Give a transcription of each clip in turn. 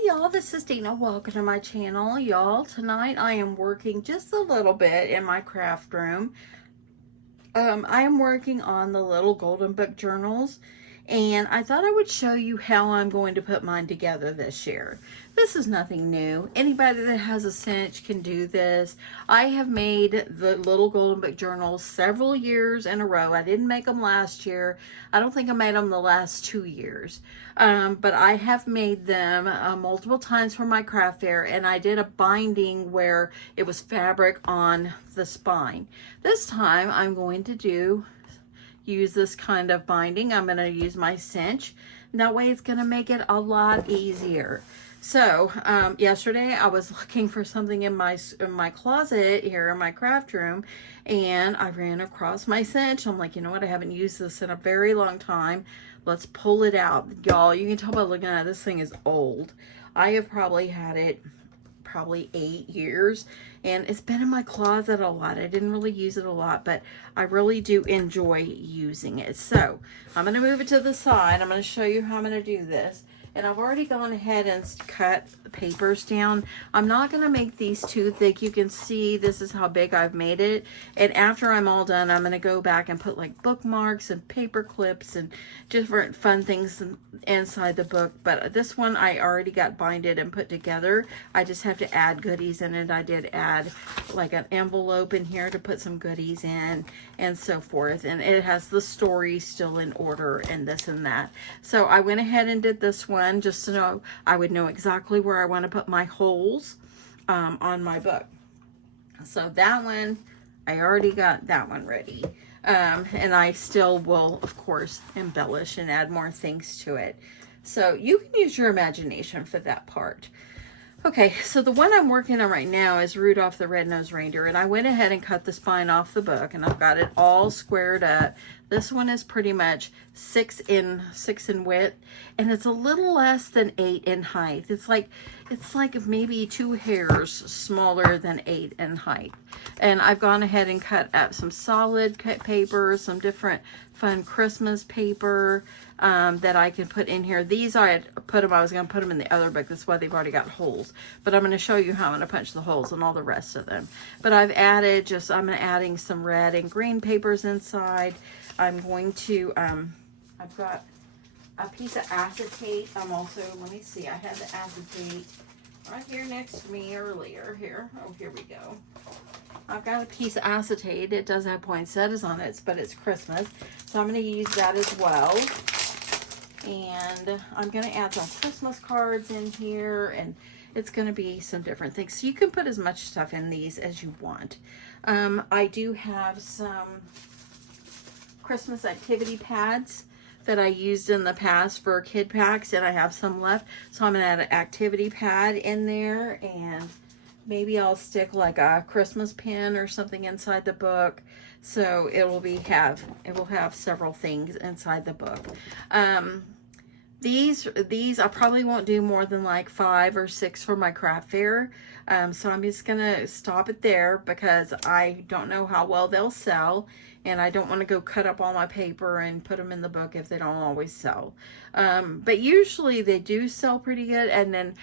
Hey y'all, this is Deanna. Welcome to my channel. Y'all, tonight I am working just a little bit in my craft room. I am working on the little golden book journals, and I thought I would show you how I'm going to put mine together this year. This is nothing new. Anybody that has a cinch can do this. I have made the little golden book journals several years in a row. I didn't make them last year. I don't think I made them the last 2 years. But I have made them multiple times for my craft fair, and I did a binding where it was fabric on the spine. This time I'm going to use this kind of binding. I'm going to use my cinch. That way it's going to make it a lot easier. So yesterday I was looking for something in my closet here in my craft room, and I ran across my cinch. I'm like, you know what, I haven't used this in a very long time. Let's pull it out. Y'all, you can tell by looking at it, this thing is old. I have probably had it 8 years, and it's been in my closet a lot. I didn't really use it a lot, but I really do enjoy using it. So I'm going to move it to the side. I'm going to show you how I'm going to do this. And I've already gone ahead and cut the papers down. I'm not going to make these too thick. You can see this is how big I've made it. And after I'm all done, I'm going to go back and put like bookmarks and paper clips and different fun things inside the book. But this one I already got binded and put together. I just have to add goodies in it. I did add like an envelope in here to put some goodies in and so forth. And it has the story still in order and this and that. So I went ahead and did this one just to know I would know exactly where I want to put my holes on my book. So that one, I already got that one ready. And I still will, of course, embellish and add more things to it. So you can use your imagination for that part. Okay, so the one I'm working on right now is Rudolph the Red-Nosed Reindeer, and I went ahead and cut the spine off the book, and I've got it all squared up. This one is pretty much 6 in width, and it's a little less than 8 in height. It's like maybe 2 hairs smaller than 8 in height. And I've gone ahead and cut out some solid paper, some different fun Christmas paper that I can put in here. These I was going to put them in the other book. That's why they've already got holes. But I'm going to show you how I'm going to punch the holes and all the rest of them. But I've added I'm adding some red and green papers inside. I'm going to, I've got a piece of acetate. Let me see, I had the acetate right here next to me earlier. Here we go. I've got a piece of acetate. It does have poinsettias on it, but it's Christmas. So I'm going to use that as well. And I'm going to add some Christmas cards in here, and it's going to be some different things. So you can put as much stuff in these as you want. I do have some Christmas activity pads that I used in the past for kid packs, and I have some left. So I'm going to add an activity pad in there, and maybe I'll stick like a Christmas pin or something inside the book. So it will have several things inside the book. These I probably won't do more than like 5 or 6 for my craft fair. So I'm just gonna stop it there because I don't know how well they'll sell, and I don't want to go cut up all my paper and put them in the book if they don't always sell. But usually they do sell pretty good. And then,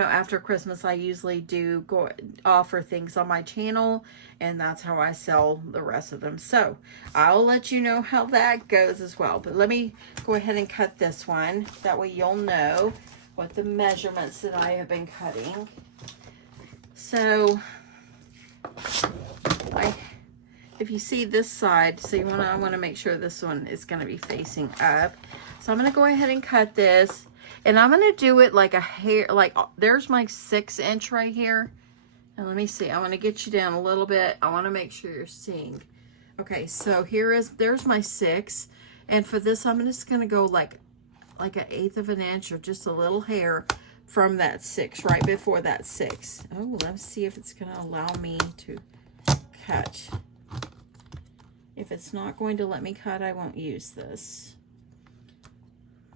after Christmas, I usually do go offer things on my channel, and that's how I sell the rest of them. So I'll let you know how that goes as well. But let me go ahead and cut this one. That way you'll know what the measurements that I have been cutting. So if you see this side, so I want to make sure this one is going to be facing up. So I'm going to go ahead and cut this, and I'm going to do it like a hair, like there's my 6 inch right here. And let me see, I want to get you down a little bit. I want to make sure you're seeing. Okay, so there's my 6. And for this, I'm just going to go like an 1/8 of an inch or just a little hair from that 6, right before that 6. Oh, let's see if it's going to allow me to cut. If it's not going to let me cut, I won't use this.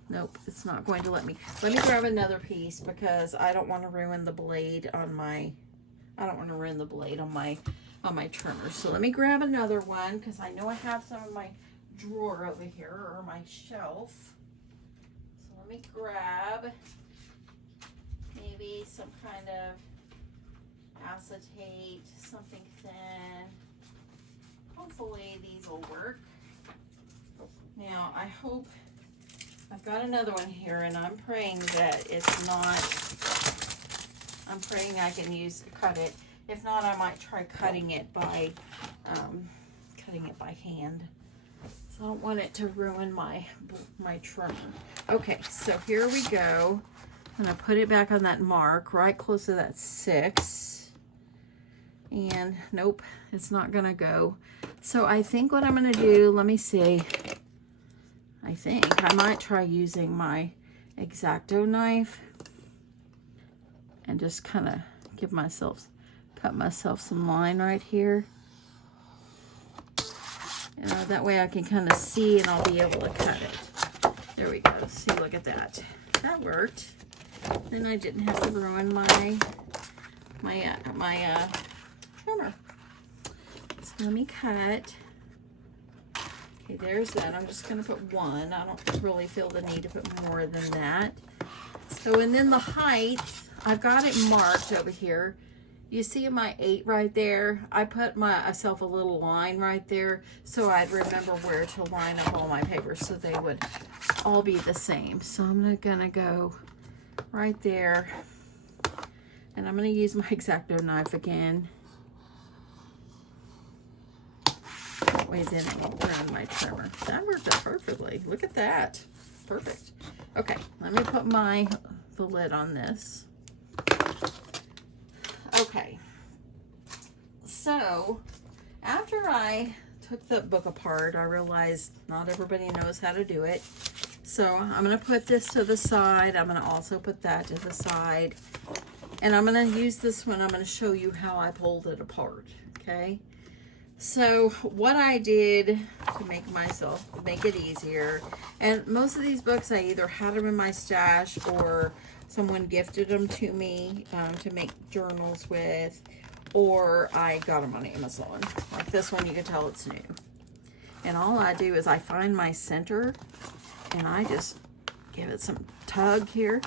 Nope, it's not going to let me. Let me grab another piece because I don't want to ruin the blade on my, on my trimmer. So let me grab another one because I know I have some in my drawer over here or my shelf. So let me grab maybe some kind of acetate, something thin. Hopefully these will work. Now I hope, I've got another one here and I'm praying that it's not, I'm praying I can cut it. If not, I might try cutting it by hand. So I don't want it to ruin my trimmer. Okay, so here we go. I'm gonna put it back on that mark right close to that 6. And nope, it's not gonna go. So I think what I'm gonna do, let me see. I think I might try using my X-Acto knife and just kind of cut myself some line right here. You know, that way I can kind of see and I'll be able to cut it. There we go. See, look at that. That worked. Then I didn't have to ruin my trimmer. So let me cut. Okay, there's that. I'm just going to put 1. I don't really feel the need to put more than that. So, and then the height, I've got it marked over here. You see my 8 right there? I put myself a little line right there so I'd remember where to line up all my papers so they would all be the same. So I'm gonna go right there, and I'm gonna use my X-Acto knife again. That way then it won't ruin my trimmer. That worked out perfectly. Look at that. Perfect. Okay, let me put the lid on this. Okay, so after I took the book apart, I realized not everybody knows how to do it. So I'm going to put this to the side. I'm going to also put that to the side. And I'm going to use this one. I'm going to show you how I pulled it apart, okay? So what I did to make it easier, and most of these books I either had them in my stash or someone gifted them to me to make journals with, or I got them on Amazon. Like this one, you can tell it's new. And all I do is I find my center and I just give it some tug here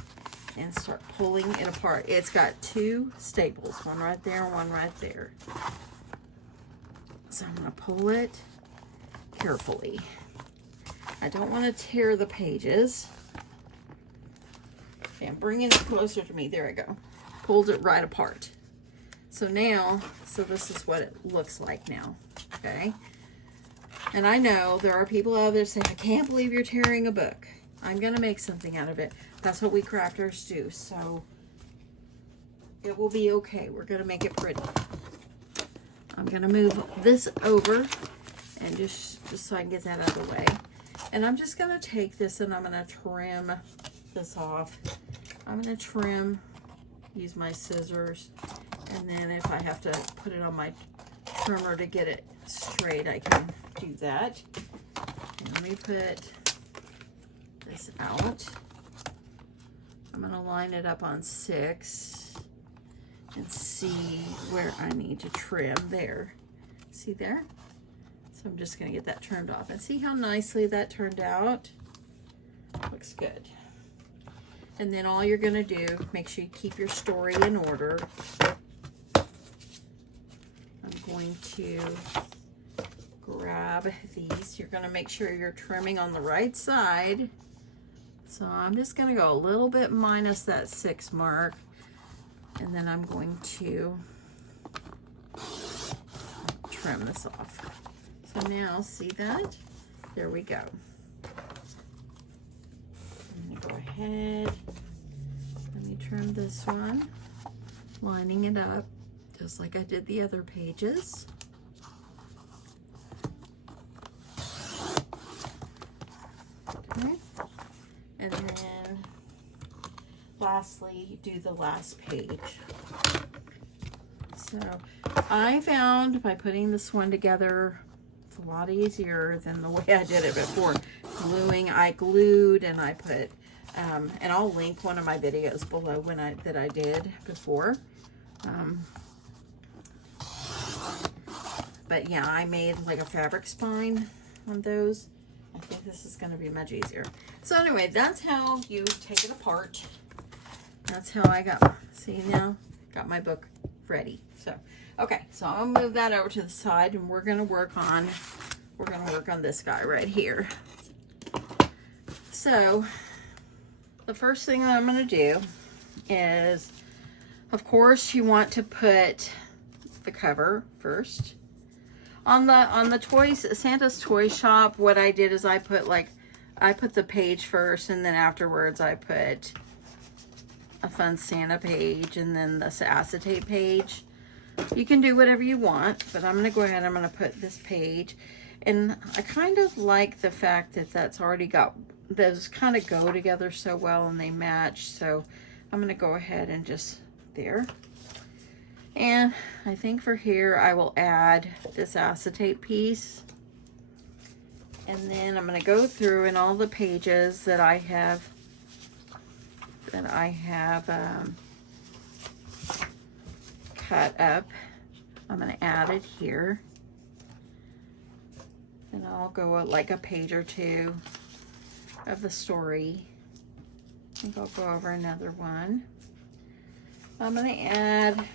and start pulling it apart. It's got 2 staples, one right there and one right there. So I'm going to pull it carefully. I don't want to tear the pages. Okay, I'm bringing it closer to me. There I go. Pulled it right apart. So now, this is what it looks like now. Okay. And I know there are people out there saying, I can't believe you're tearing a book. I'm going to make something out of it. That's what we crafters do. So it will be okay. We're going to make it pretty. I'm going to move this over and just so I can get that out of the way. And I'm just going to take this and I'm going to trim this off. I'm going to trim, use my scissors, and then if I have to put it on my trimmer to get it straight, I can do that. And let me put this out. I'm going to line it up on 6 and see where I need to trim there. See there? So I'm just going to get that trimmed off. And see how nicely that turned out? Looks good. And then all you're going to do, make sure you keep your story in order. I'm going to grab these. You're going to make sure you're trimming on the right side. So I'm just going to go a little bit minus that 6 mark. And then I'm going to trim this off. So now, see that? There we go. I'm going to go ahead. Let me trim this one, lining it up just like I did the other pages. Okay. And then lastly, do the last page. So I found by putting this one together, it's a lot easier than the way I did it before. Gluing, I glued and I put, and I'll link one of my videos below that I did before. But yeah, I made like a fabric spine on those. I think this is going to be much easier. So anyway, that's how you take it apart. that's how I got, see now, got my book ready. So, okay, so I'm gonna move that over to the side, and we're gonna work on this guy right here. So, the first thing that I'm gonna do is, of course, you want to put the cover first. On the toys, Santa's Toy Shop, what I did is I put the page first, and then afterwards I put a Fun Santa page, and then this acetate page. You can do whatever you want, but I'm going to go ahead and I'm going to put this page. And I kind of like the fact that that's already got, those kind of go together so well and they match. So I'm going to go ahead and just there. And I think for here I will add this acetate piece. And then I'm going to go through in all the pages that I have cut up. I'm going to add it here. And I'll go like a page or two of the story. I think I'll go over another one. I'm going to add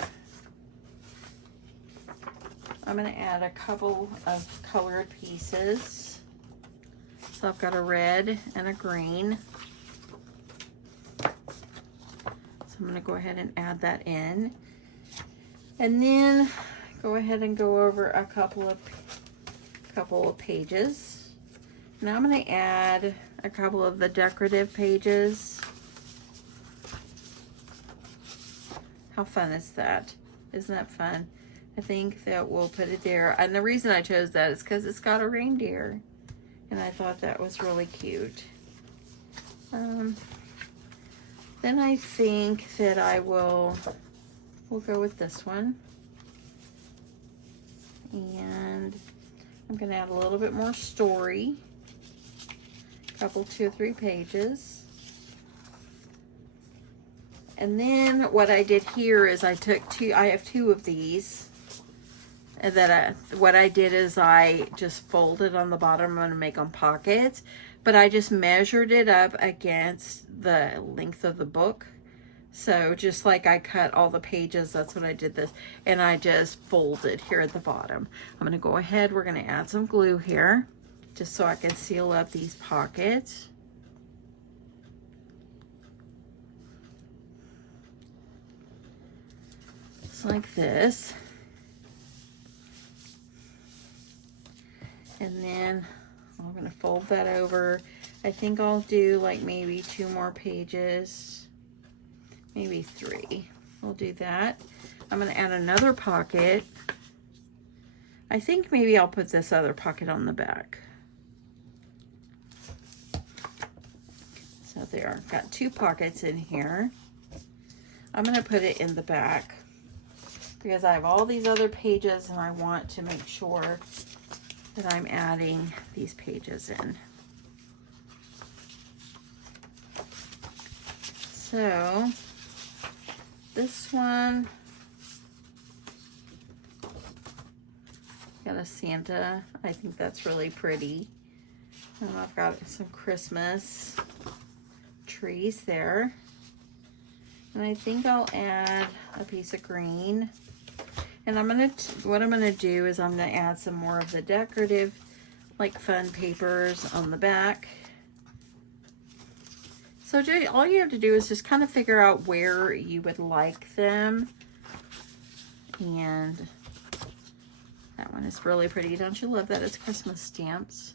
a couple of colored pieces. So I've got a red and a green. So I'm going to go ahead and add that in. And then go ahead and go over a couple of pages. Now I'm going to add a couple of the decorative pages. How fun is that? Isn't that fun? I think that we'll put it there. And the reason I chose that is because it's got a reindeer. And I thought that was really cute. Then I think that we'll go with this one. And I'm going to add a little bit more story. A couple, 2 or 3 pages. And then what I did here is I have 2 of these. And then what I did is I just folded on the bottom. I'm going to make them pockets. But I just measured it up against the length of the book. So just like I cut all the pages, that's what I did this. And I just folded here at the bottom. I'm going to go ahead. We're going to add some glue here. Just so I can seal up these pockets. Just like this. And then I'm going to fold that over. I think I'll do like maybe 2 more pages. Maybe 3. We'll do that. I'm going to add another pocket. I think maybe I'll put this other pocket on the back. So there, I've got 2 pockets in here. I'm going to put it in the back because I have all these other pages and I want to make sure that I'm adding these pages in. So this one got a Santa. I think that's really pretty. And I've got some Christmas trees there. And I think I'll add a piece of green. And what I'm gonna do is I'm gonna add some more of the decorative, like fun papers on the back. So all you have to do is just kind of figure out where you would like them. And that one is really pretty. Don't you love that? It's Christmas stamps.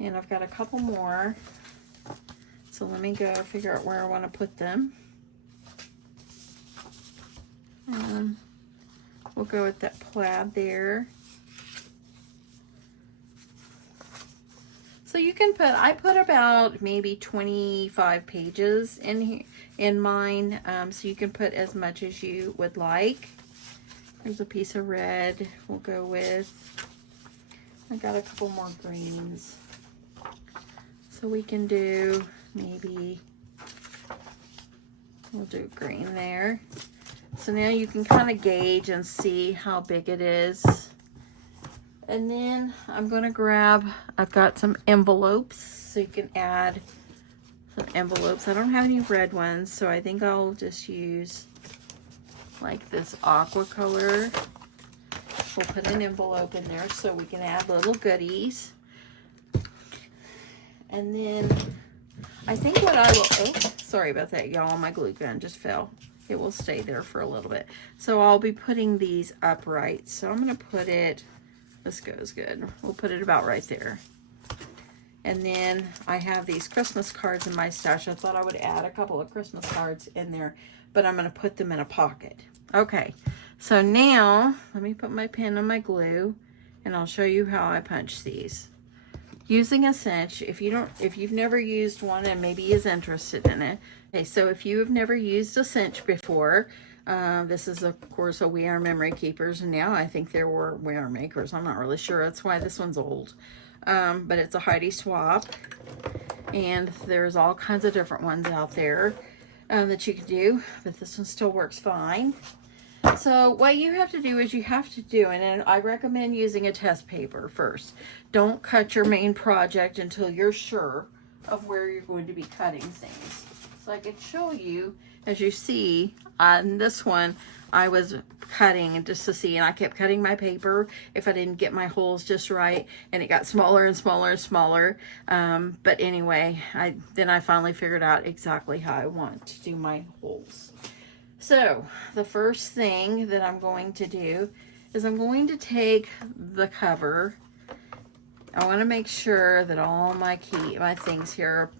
And I've got a couple more. So let me go figure out where I want to put them. We'll go with that plaid there. So you can put, I put about maybe 25 pages in mine. So you can put as much as you would like. There's a piece of red we'll go with. I got a couple more greens. So we can do maybe, we'll do green there. So now you can kind of gauge and see how big it is. And then I'm going to grab, I've got some envelopes so you can add some envelopes. I don't have any red ones, so I think I'll just use like this aqua color. We'll put an envelope in there so we can add little goodies. And then I think what I will, oh, sorry about that, y'all. My glue gun just fell. It will stay there for a little bit. So I'll be putting these upright. So I'm going to put it, this goes good. We'll put it about right there. And then I have these Christmas cards in my stash. I thought I would add a couple of Christmas cards in there, but I'm going to put them in a pocket. Okay, so now let me put my pen on my glue and I'll show you how I punch these. Using a cinch, if you've never used one and maybe is interested in it. Okay, so if you have never used a cinch before, this is of course a We Are Memory Keepers, and now I think there were We Are Makers. I'm not really sure. That's why this one's old. But it's a Heidi swap, and there's all kinds of different ones out there that you can do, but this one still works fine. So what you have to do is you have to do, and I recommend using a test paper first. Don't cut your main project until you're sure of where you're going to be cutting things. So I could show you, as you see on this one, I was cutting just to see, and I kept cutting my paper if I didn't get my holes just right, and it got smaller and smaller and smaller. But anyway, then I finally figured out exactly how I want to do my holes. So the first thing that I'm going to do is I'm going to take the cover. I want to make sure that all my things here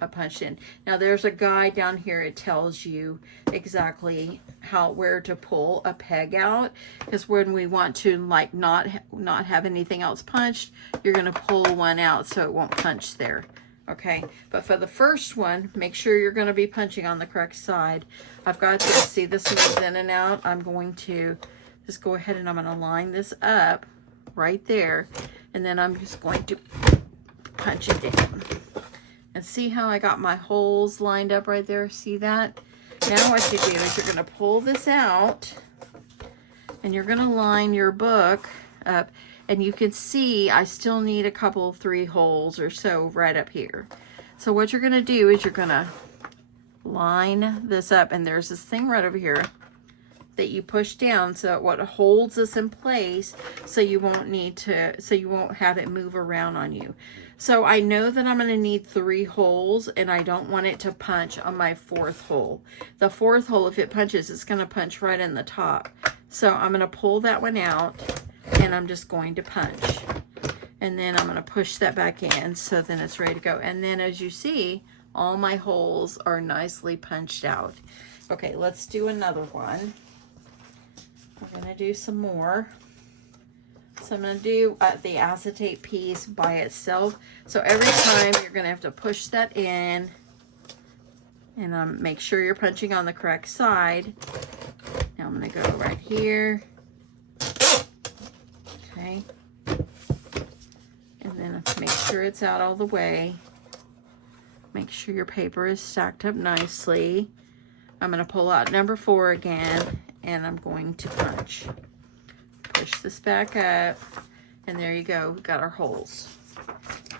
are punched in. Now there's a guide down here. It tells you exactly where to pull a peg out, because when we want to like not have anything else punched, you're going to pull one out so it won't punch there. Okay, but for the first one, make sure you're going to be punching on the correct side. I've got to see this moves in and out. I'm going to just go ahead and I'm going to line this up right there, and then I'm just going to punch it down. And see how I got my holes lined up right there? See that? Now what you do is you're going to pull this out, and you're going to line your book up. And you can see I still need a couple, 3 holes or so right up here. So what you're going to do is you're going to line this up, and there's this thing right over here that you push down, so what holds this in place, so you won't have it move around on you. So I know that I'm going to need 3 holes, and I don't want it to punch on my 4th hole. The 4th hole, if it punches, it's going to punch right in the top. So I'm going to pull that one out, and I'm just going to punch, and then I'm going to push that back in, so then it's ready to go. And then as you see, all my holes are nicely punched out. Okay, let's do another one. We're going to do some more. So I'm going to do the acetate piece by itself. So every time you're going to have to push that in, and make sure you're punching on the correct side. Now I'm going to go right here. Okay, and then make sure it's out all the way. Make sure your paper is stacked up nicely. I'm going to pull out number 4 again, and I'm going to punch. Push this back up, and there you go. We've got our holes.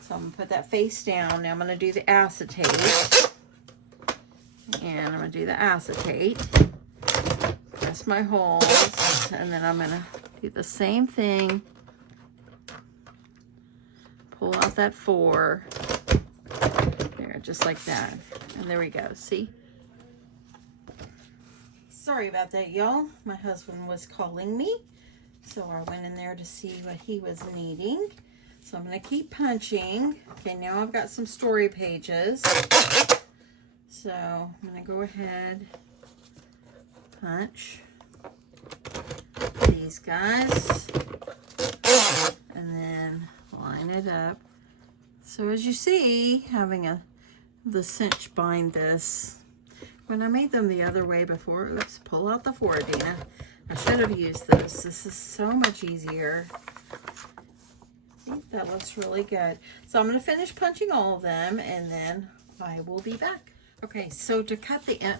So I'm going to put that face down. Now I'm going to do the acetate, and I'm going to do the acetate. Press my holes, and then I'm going to do the same thing. Pull out that 4. There, just like that. And there we go. See? Sorry about that, y'all. My husband was calling me, so I went in there to see what he was needing. So I'm going to keep punching. Okay, now I've got some story pages. So I'm going to go ahead, punch these guys, and then line it up. So as you see, having the cinch bind this. When I made them the other way before, oops, pull out the 4, Deanna. I should have used this. This is so much easier. See, that looks really good. So I'm going to finish punching all of them, and then I will be back. Okay, so to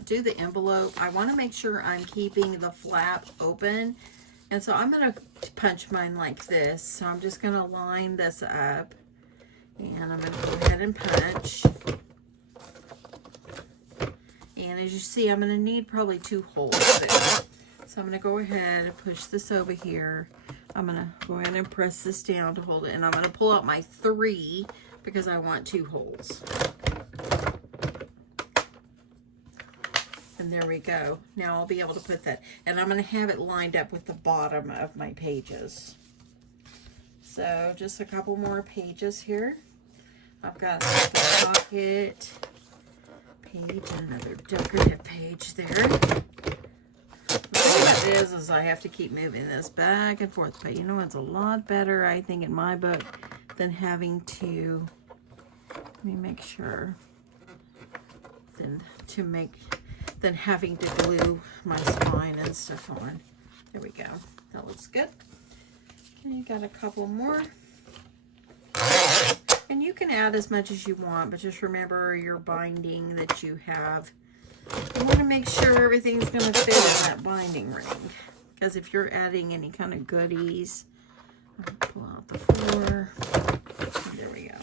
do the envelope, I want to make sure I'm keeping the flap open. And so I'm going to punch mine like this. So I'm just going to line this up, and I'm going to go ahead and punch. And as you see, I'm going to need probably 2 holes there. So I'm going to go ahead and push this over here. I'm going to go ahead and press this down to hold it. And I'm going to pull out my 3 because I want 2 holes. And there we go. Now I'll be able to put that. And I'm going to have it lined up with the bottom of my pages. So just a couple more pages here. I've got a pocket page and another decorative page there. What it is I have to keep moving this back and forth. But you know, it's a lot better, I think, in my book than having to, let me make sure, than having to glue my spine and stuff on. There we go. That looks good. And you got a couple more. And you can add as much as you want, but just remember your binding that you have. You want to make sure everything's going to fit in that binding ring. Because if you're adding any kind of goodies, I'll pull out the 4. There we go.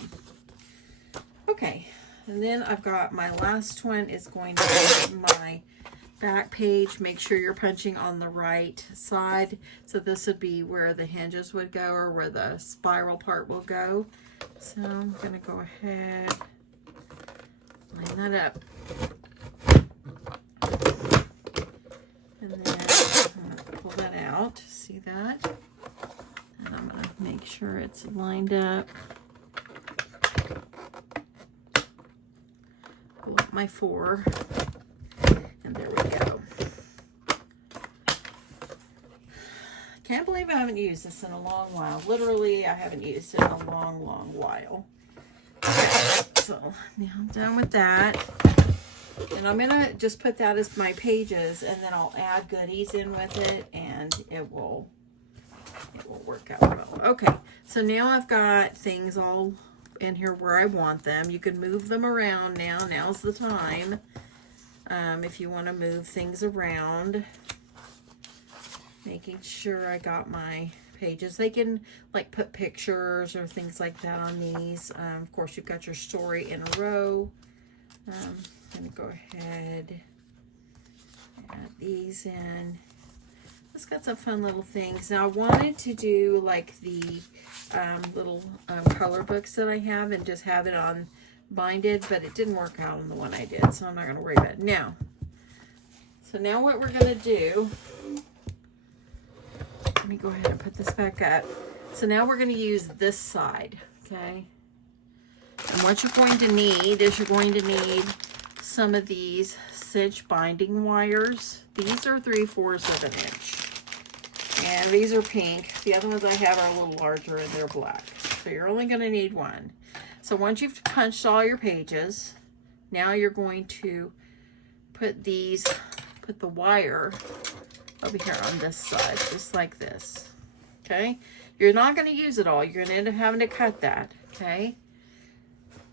Okay. And then I've got my last one is going to be my back page. Make sure you're punching on the right side. So this would be where the hinges would go, or where the spiral part will go. So I'm going to go ahead, line that up. And then I'm going to pull that out. See that? And I'm going to make sure it's lined up. Pull up my 4. And there we go. Can't believe I haven't used this in a long while. Literally, I haven't used it in a long, long while. Okay, so now I'm done with that. And I'm going to just put that as my pages, and then I'll add goodies in with it, and it will work out well. Okay, so now I've got things all in here where I want them. You can move them around now. Now's the time. If you want to move things around. Making sure I got my pages. They can like put pictures or things like that on these. Of course, you've got your story in a row. I'm going to go ahead and add these in. It's got some fun little things. Now I wanted to do like the little color books that I have and just have it on binded, but it didn't work out on the one I did, so I'm not going to worry about it now. So now what we're going to do, let me go ahead and put this back up. So now we're going to use this side, okay? And what you're going to need is you're going to need some of these Cinch binding wires. These are 3/4 of an inch. And these are pink. The other ones I have are a little larger and they're black. So you're only going to need one. So once you've punched all your pages, now you're going to put the wire over here on this side, just like this, okay? You're not going to use it all. You're going to end up having to cut that, okay?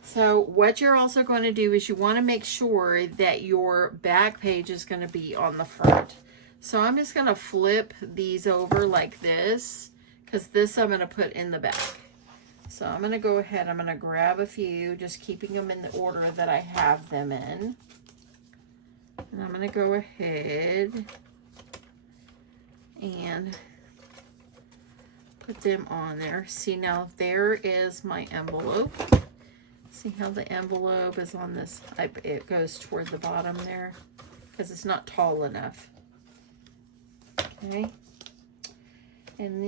So what you're also going to do is you want to make sure that your back page is going to be on the front. So I'm just going to flip these over like this, because this I'm going to put in the back. So I'm going to go ahead, I'm going to grab a few, just keeping them in the order that I have them in. And I'm going to go ahead and put them on there. See, now there is my envelope. See how the envelope is on this? It goes toward the bottom there because it's not tall enough. Okay. And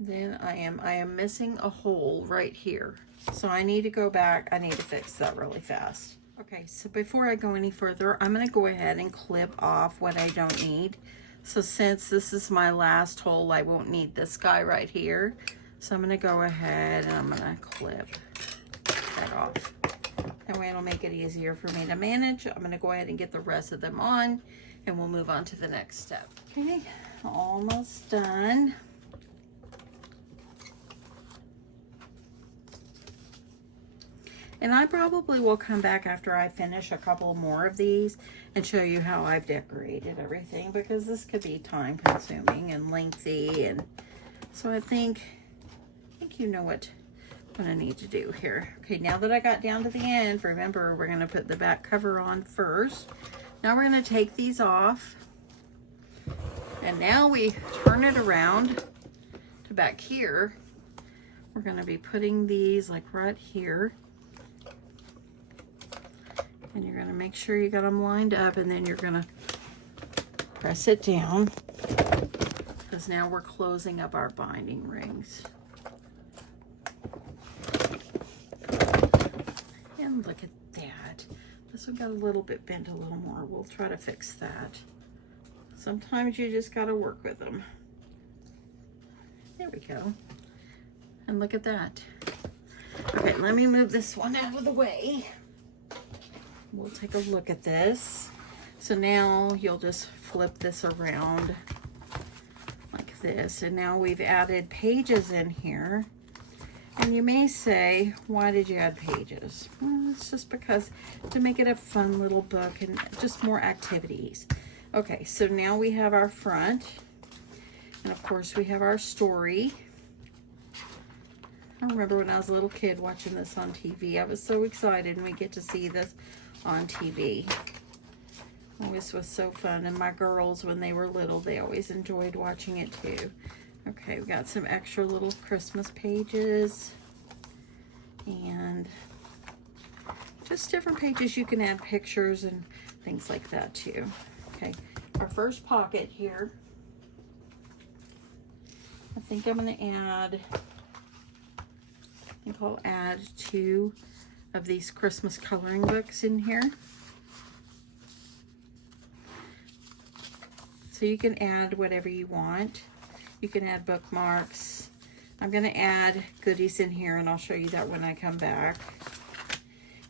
then I am missing a hole right here. So I need to go back. I need to fix that really fast. Okay, so before I go any further, I'm going to go ahead and clip off what I don't need. So since this is my last hole, I won't need this guy right here. So I'm going to go ahead and I'm going to clip that off. That way it'll make it easier for me to manage. I'm going to go ahead and get the rest of them on, and we'll move on to the next step. Okay, almost done. And I probably will come back after I finish a couple more of these and show you how I've decorated everything, because this could be time consuming and lengthy. And so I think you know what what I need to do here. Okay, now that I got down to the end, remember we're going to put the back cover on first. Now we're going to take these off. And now we turn it around to back here. We're going to be putting these like right here. And you're going to make sure you got them lined up, and then you're going to press it down, because now we're closing up our binding rings. And look at that. This one got a little bit bent a little more. We'll try to fix that. Sometimes you just got to work with them. There we go. And look at that. Okay, let me move this one out of the way. We'll take a look at this. So now you'll just flip this around like this. And now we've added pages in here. And you may say, why did you add pages? Well, it's just because to make it a fun little book and just more activities. Okay, so now we have our front. And of course we have our story. I remember when I was a little kid watching this on TV. I was so excited when we get to see this on TV. Always was so fun. And my girls, when they were little, they always enjoyed watching it too. Okay, we got some extra little Christmas pages. And just different pages. You can add pictures and things like that too. Okay, our first pocket here. I think I'm going to add... I think I'll add 2 of these Christmas coloring books in here. So you can add whatever you want. You can add bookmarks. I'm going to add goodies in here, and I'll show you that when I come back.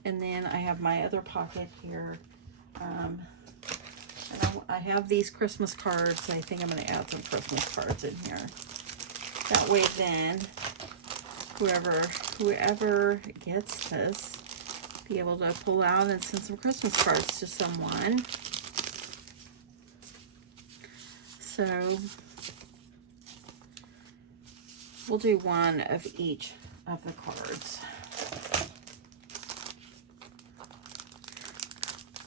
And then I have my other pocket here. And I have these Christmas cards. I think I'm going to add some Christmas cards in here. That way then, whoever gets this, be able to pull out and send some Christmas cards to someone. So we'll do 1 of each of the cards.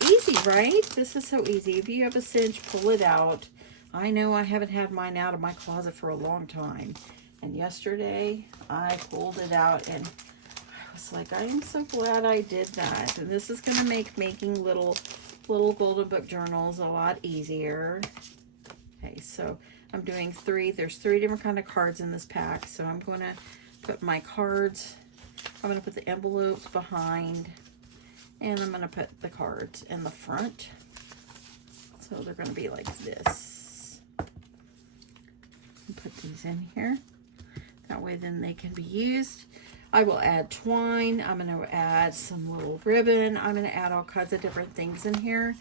Easy, right? This is so easy. If you have a cinch, pull it out. I know I haven't had mine out of my closet for a long time. And yesterday I pulled it out and I was like, I am so glad I did that. And this is going to make making little golden book journals a lot easier. Okay, so I'm doing 3. There's 3 different kind of cards in this pack. So I'm going to put my cards, I'm going to put the envelopes behind, and I'm going to put the cards in the front. So they're going to be like this. Put these in here. That way then they can be used. I will add twine. I'm going to add some little ribbon. I'm going to add all kinds of different things in here.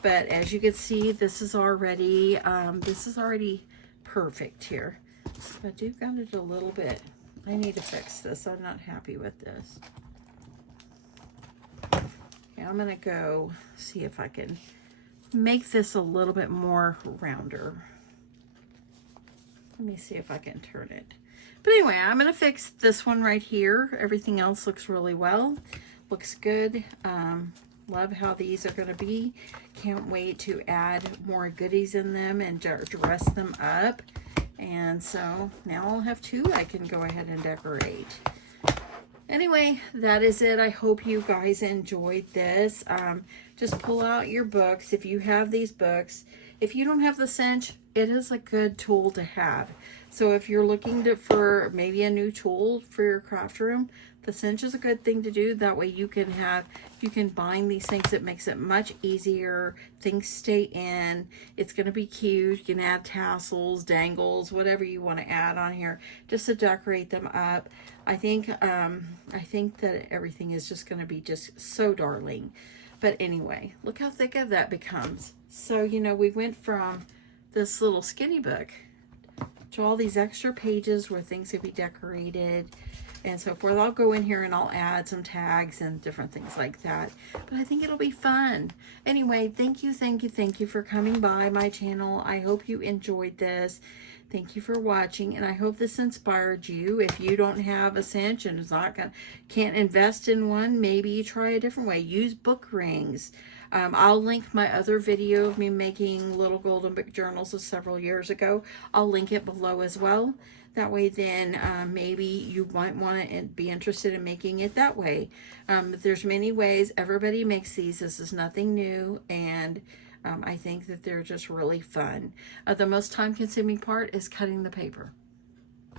But as you can see, this is already perfect here. So I do got it a little bit. I need to fix this. I'm not happy with this. Okay, I'm going to go see if I can make this a little bit more rounder. Let me see if I can turn it. But anyway, I'm going to fix this one right here. Everything else looks really well. Looks good. Love how these are going to be. Can't wait to add more goodies in them and dress them up. And so now I'll have 2 I can go ahead and decorate. Anyway, that is it. I hope you guys enjoyed this. Just pull out your books if you have these books. If you don't have the cinch, it is a good tool to have. So if you're looking for maybe a new tool for your craft room, the cinch is a good thing to do. That way you can bind these things. It makes it much easier. Things stay in. It's going to be cute. You can add tassels, dangles, whatever you want to add on here just to decorate them up. I think that everything is just going to be just so darling. But anyway, look how thick that becomes. So, you know, we went from this little skinny book to all these extra pages where things could be decorated and so forth. I'll go in here and I'll add some tags and different things like that. But I think it'll be fun. Anyway, thank you for coming by my channel. I hope you enjoyed this. Thank you for watching, and I hope this inspired you. If you don't have a cinch and can't invest in one, maybe you try a different way. Use book rings. I'll link my other video of me making little golden book journals of several years ago. I'll link it below as well. That way then maybe you might want to be interested in making it that way. There's many ways. Everybody makes these. This is nothing new, and I think that they're just really fun. The most time-consuming part is cutting the paper.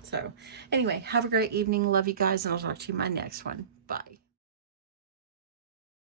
So anyway, have a great evening. Love you guys, and I'll talk to you in my next one. Bye.